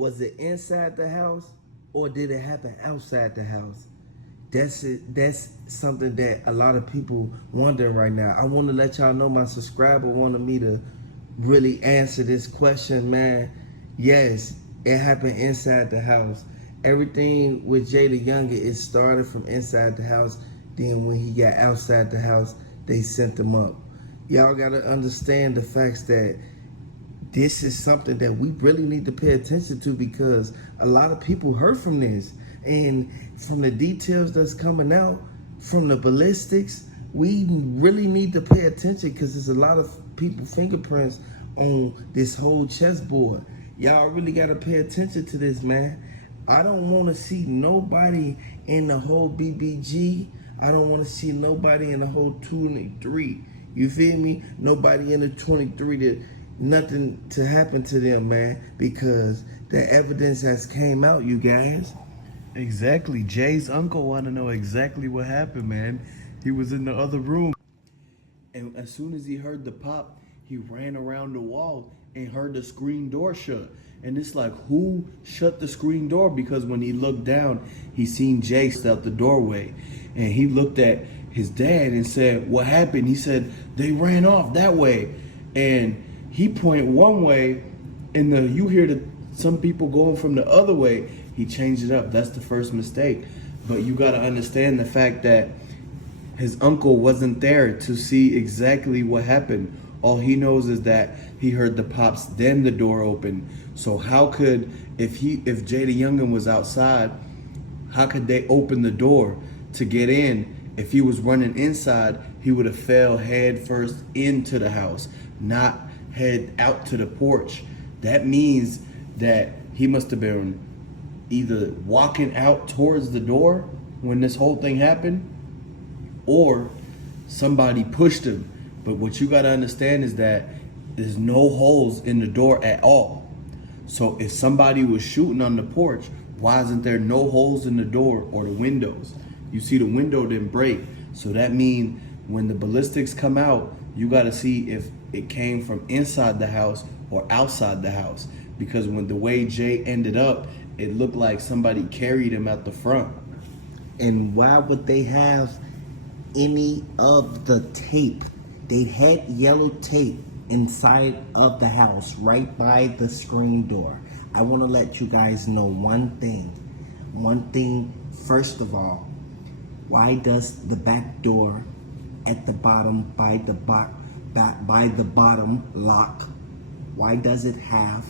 Was it inside the house or did it happen outside the house? That's it. That's something that a lot of people wondering right now. I want to let y'all know my subscriber wanted me to really answer this question, man. Yes, it happened inside the house. Everything with JayDaYoungan, it started from inside the house. Then when he got outside the house, they sent him up. Y'all gotta understand the facts that this is something that we really need to pay attention to, because a lot of people hurt from this. And from the details that's coming out, from the ballistics, we really need to pay attention, because there's a lot of people fingerprints on this whole chessboard. Y'all really gotta pay attention to this, man. I don't wanna see nobody in the whole BBG. I don't wanna see nobody in the whole 23. You feel me? Nobody in the 23 that nothing to happen to them, man, because the evidence has came out, you guys. Exactly. Jay's uncle want to know exactly what happened, man. He was in the other room. And as soon as he heard the pop, he ran around the wall and heard the screen door shut. And it's like, who shut the screen door? Because when he looked down, he seen Jay out the doorway. And he looked at his dad and said, what happened? He said, they ran off that way. And he pointed one way, and you hear some people going from the other way. He changed it up. That's the first mistake. But you got to understand the fact that his uncle wasn't there to see exactly what happened. All he knows is that he heard the pops, then the door opened. So how could, if JayDaYoungan was outside, how could they open the door to get in? If he was running inside, he would have fell head first into the house, not head out to the porch. That means that he must have been either walking out towards the door when this whole thing happened, or somebody pushed him. But what you got to understand is that there's no holes in the door at all. So if somebody was shooting on the porch, why isn't there no holes in the door or the windows? You see the window didn't break. So that means when the ballistics come out, you got to see if it came from inside the house or outside the house. Because when the way Jay ended up, it looked like somebody carried him out the front. And why would they have any of the tape? They had yellow tape inside of the house, right by the screen door. I want to let you guys know one thing. One thing, first of all, why does the back door at the bottom by the bottom lock, why does it have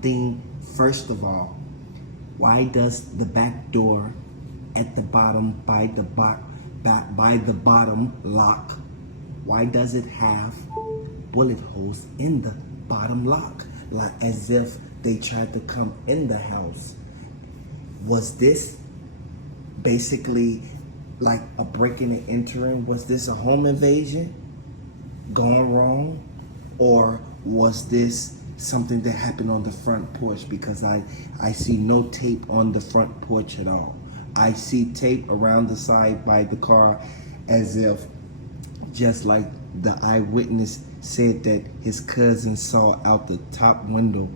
thing? First of all, why does the back door at the bottom by the bottom lock, why does it have bullet holes in the bottom lock, like as if they tried to come in the house? Was this basically like a breaking and entering? Was this a home invasion gone wrong? Or was this something that happened on the front porch? Because I see no tape on the front porch at all. I see tape around the side by the car, as if, just like the eyewitness said that his cousin saw out the top window.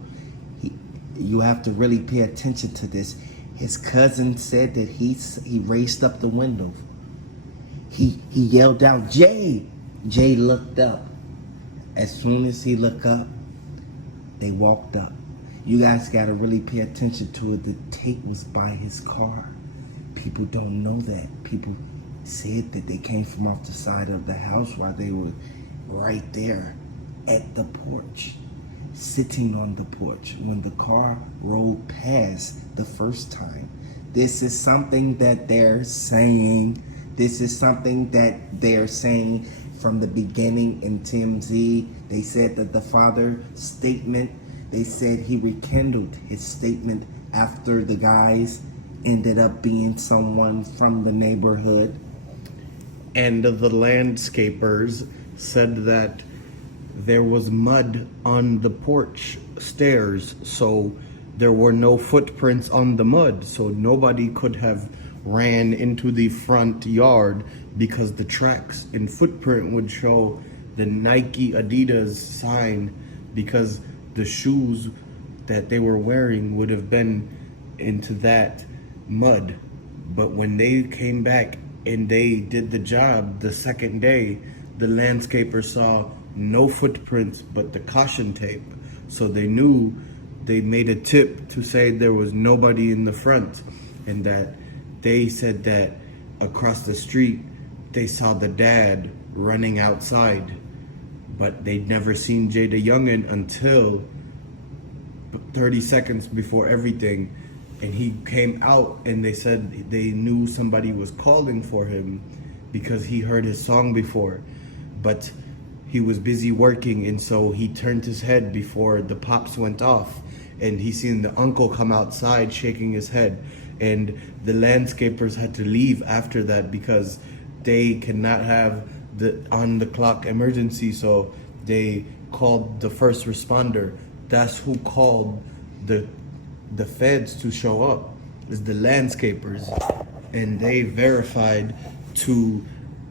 You have to really pay attention to this. His cousin said that he raced up the window. He yelled out, Jay! Jay looked up. As soon as he looked up, they walked up. You guys gotta really pay attention to it. The tape was by his car. People don't know that. People said that they came from off the side of the house while they were right there at the porch, sitting on the porch when the car rolled past the first time. This is something that they're saying. This is something that they're saying from the beginning in TMZ. They said that the father's statement, they said he rekindled his statement after the guys ended up being someone from the neighborhood. And the landscapers said that there was mud on the porch stairs, so there were no footprints on the mud, so nobody could have ran into the front yard, because the tracks and footprint would show the Nike Adidas sign, because the shoes that they were wearing would have been into that mud. But when they came back and they did the job the second day, the landscaper saw no footprints but the caution tape. So they knew, they made a tip to say there was nobody in the front, and that they said that across the street they saw the dad running outside, but they'd never seen JayDaYoungan until 30 seconds before everything. And he came out and they said they knew somebody was calling for him because he heard his song before, but he was busy working, and so he turned his head before the pops went off, and he seen the uncle come outside shaking his head, and the landscapers had to leave after that because they cannot have the on the clock emergency, so they called the first responder. That's who called the feds to show up, is the landscapers, and they verified to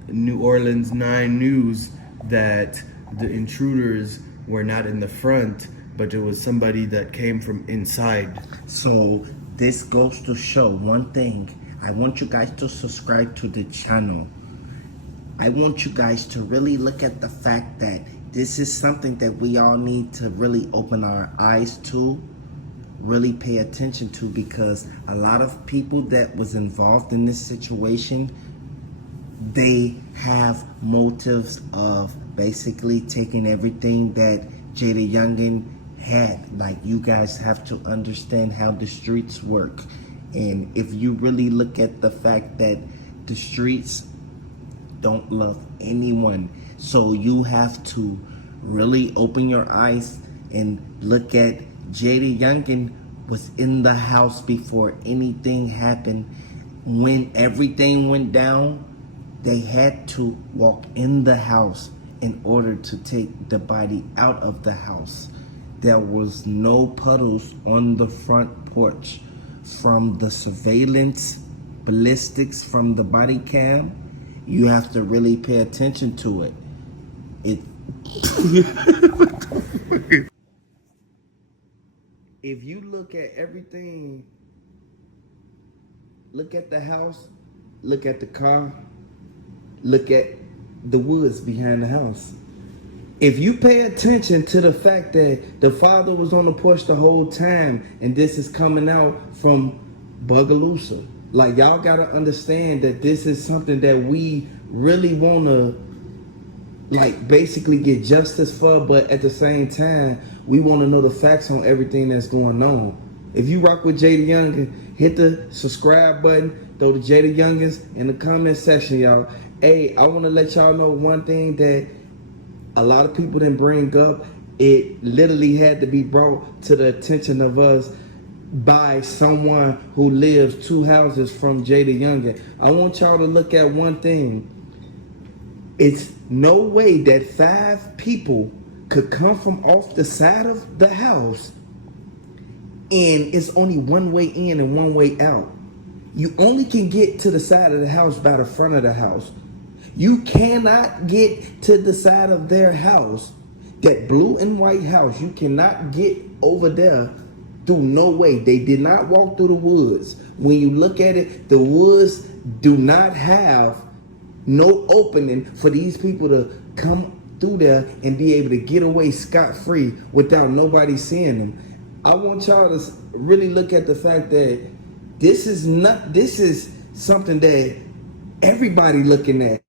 New Orleans 9 News that the intruders were not in the front, but it was somebody that came from inside. So this goes to show one thing. I want you guys to subscribe to the channel. I want you guys to really look at the fact that this is something that we all need to really open our eyes to, really pay attention to, because a lot of people that was involved in this situation, they have motives of basically taking everything that JayDaYoungan had. Like, you guys have to understand how the streets work. And if you really look at the fact that the streets don't love anyone, so you have to really open your eyes and look at JayDaYoungan was in the house before anything happened. When everything went down, they had to walk in the house in order to take the body out of the house. There was no puddles on the front porch. From the surveillance ballistics from the body cam, you have to really pay attention to it. If you look at everything, look at the house, look at the car, look at the woods behind the house. If you pay attention to the fact that the father was on the porch the whole time, and this is coming out from Bogalusa, like, y'all gotta understand that this is something that we really wanna, like, basically get justice for, but at the same time, we wanna know the facts on everything that's going on. If you rock with JayDaYoungan, hit the subscribe button, throw the JayDaYoungans in the comment section, y'all. Hey, I wanna let y'all know one thing that a lot of people didn't bring up. It literally had to be brought to the attention of us by someone who lives 2 houses from JayDaYoungan. I want y'all to look at one thing. It's no way that 5 people could come from off the side of the house, and it's only one way in and one way out. You only can get to the side of the house by the front of the house. You cannot get to the side of their house, that blue and white house. You cannot get over there through no way. They did not walk through the woods. When you look at it, the woods do not have no opening for these people to come through there and be able to get away scot-free without nobody seeing them. I want y'all to really look at the fact that this is something that everybody looking at.